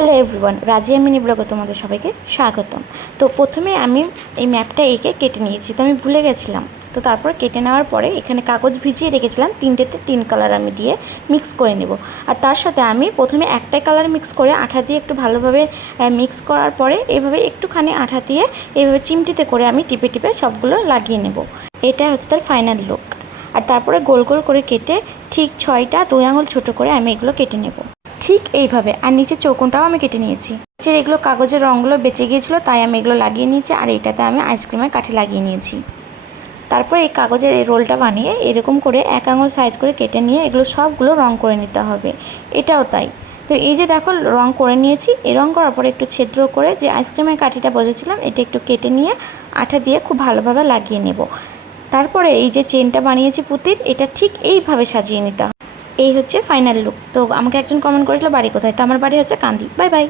Hello everyone, Razia mini ব্লগে তোমাদের সবাইকে স্বাগতম। তো প্রথমে আমি এই ম্যাপটা এঁকে কেটে নিয়েছি, তো আমি ভুলে গেছিলাম। তো তারপর কেটে নেওয়ার পরে এখানে কাগজ ভিজিয়ে রেখেছিলাম, তিনটেতে তিন কালার আমি দিয়ে মিক্স করে নেব। আর তার সাথে আমি প্রথমে একটাই কালার মিক্স করে আঠা দিয়ে একটু ভালোভাবে মিক্স করার পরে এইভাবে একটুখানি আঠা দিয়ে এইভাবে চিমটিতে করে আমি টিপে টিপে সবগুলো লাগিয়ে নেব। এটা হচ্ছে তার ফাইনাল লুক। আর তারপরে গোল গোল করে কেটে ঠিক 6টা 2 আঙুল ছোটো করে আমি এগুলো কেটে নেব ঠিক এইভাবে। আর নিচে চৌকোনটাও আমি কেটে নিয়েছি। নিচের এগুলো কাগজের রঙগুলো বেঁচে গিয়েছিলো, তাই আমি এগুলো লাগিয়ে নিয়েছি। আর এইটাতে আমি আইসক্রিমের কাঠি লাগিয়ে নিয়েছি। তারপরে এই কাগজের এই রোলটা বানিয়ে এরকম করে 1 আঙুল সাইজ করে কেটে নিয়ে এগুলো সবগুলো রঙ করে নিতে হবে। এটাও তাই। তো এই যে দেখো রঙ করে নিয়েছি। এই রঙ করার পরে একটু ছিদ্র করে যে আইসক্রিমের কাঠিটা বসেছিলাম এটা একটু কেটে নিয়ে আঠা দিয়ে খুব ভালোভাবে লাগিয়ে নেব। তারপরে এই যে চেনটা বানিয়েছি পুঁতির, এটা ঠিক এইভাবে সাজিয়ে নিতে হবে। এই হচ্ছে ফাইনাল লুক। তো আমাকে একজন কমেন্ট করেছিল বাড়ি কোথায়, তো আমার বাড়ি হচ্ছে কান্দি। Bye bye.